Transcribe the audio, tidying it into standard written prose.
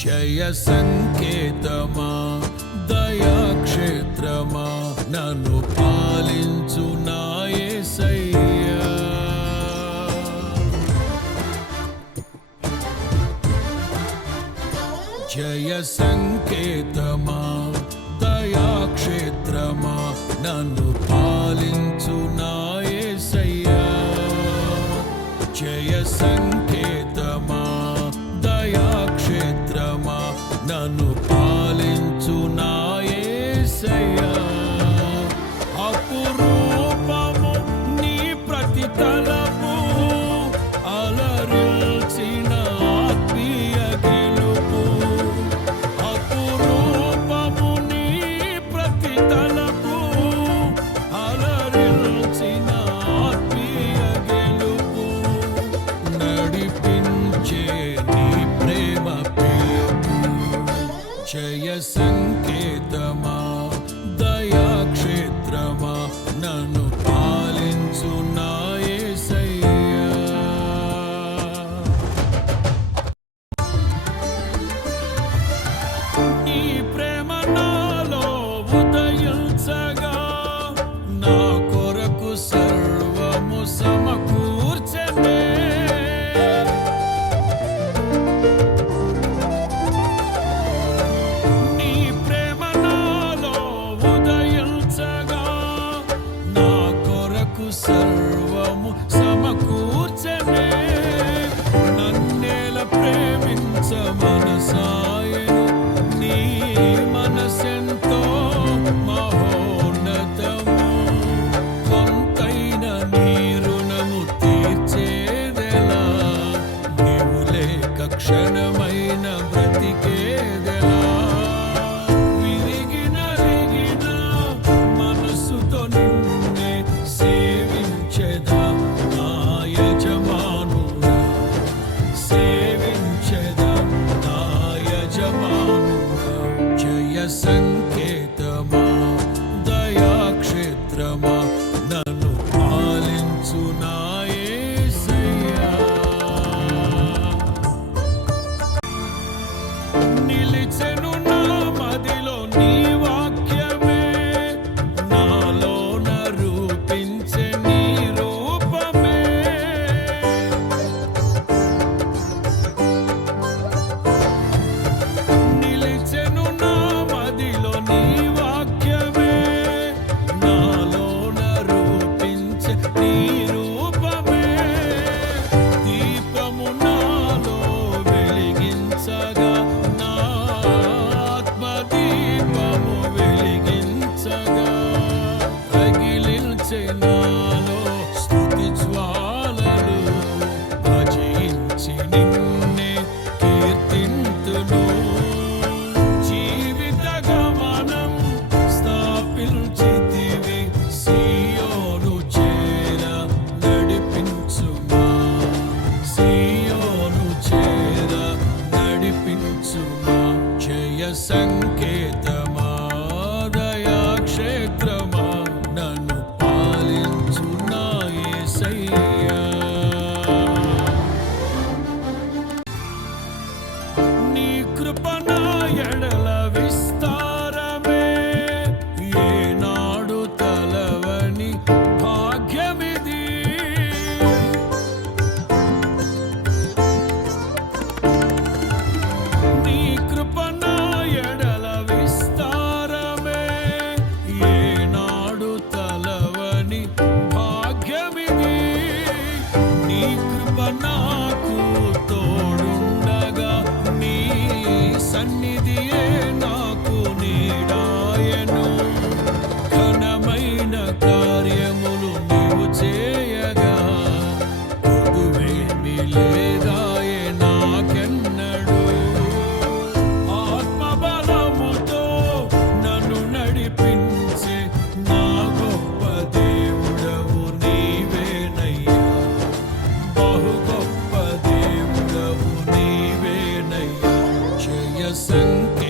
జయ సంకేతమా దయాక్షేత్రమా నన్ను పాలించు నా యేసయ్యా. జయ సంకేతమా దయాక్షేత్రమా నన్ను పాలించు నా యేసయ్యా. జయ సంకేతమా దయాక్షేత్రమా నన్ను పాలించు నా యేసయ్యా. అపురూపము నీ ప్రతి తలపు అలరిల్చిన ఆత్మీయ గెలుపు. అపురూపము నీ ప్రతి తలపు అలరిల్చిన ఆత్మీయ గెలుపు. నడిపించే నీ ప్రేమ పిలుపు. జయ సంకేతమా దయాక్షేత్రమా నన్ను పాలించు నా యేసయ్యా. నీ ప్రేమ నాలో ఉదయించగా నా కొరకు సర్వము సమకూర్చనే. నీ ప్రేమ నాలో ఉదయించగా నా కొరకు సర్వము సమకూర్చనే. నన్నేల ప్రేమించ మనసాయను నీ మనసెంతో మహోన్నతము. కొంతైన నీ రుణము తీర్చేదెలా, నీవు లేక క్షణమైన బ్రతికేదెలా. విరిగిన మనసుతో నిన్నే సేవించెదా నా యజమానుడా. సేవించెదా నా యజమానుడా. జయ సంకేతమా దయాక్షేత్రమా నన్ను పాలించు నా యేసయ్యా. నిలిచెను నా మదిలో నీ వాక్యమే, నాలోన రూపించే నీ రూపమే. నిలిచెను నా మదిలో నీ వాక్యమే, నాలోన రూపించే నీ రూపమే. దీపము నాలో వెలిగించగా నా ఆత్మదీపము వెలిగించగా. రగిలించే నాలో స్తుతి జ్వాలలు, భజించి నిన్నే కీర్తింతును. జీవిత గమనం స్థాపించితివి, సియోను చేర నడిపించుమా. సియోను చేర నడిపించుమా. జయ సంకేతమా దయాక్షేత్రమా నన్ను పాలించు నా యేసయ్యా. నీ కృప నా ఎడల విస్తారమే, ఏనాడు తలవని భాగ్యమిది. నీ కృప నా ఎడల విస్తారమే, ఏనాడు తలవని భాగ్యమిది. నీ కృప నాకు తోడుండగా నీ సన్నిధియే నాకు నీడాయను. ఘనమైన కార్యములు నీవు చేయగా కొదువేమి లేదాయే నాకెన్నడు. ఆత్మబలముతో నన్ను నడిపించే నా గొప్ప దేవుడవు నీవేనయ్యా. బహు గొప్ప దేవుడవు నీవేనయ్యా. జయ సంకేతమా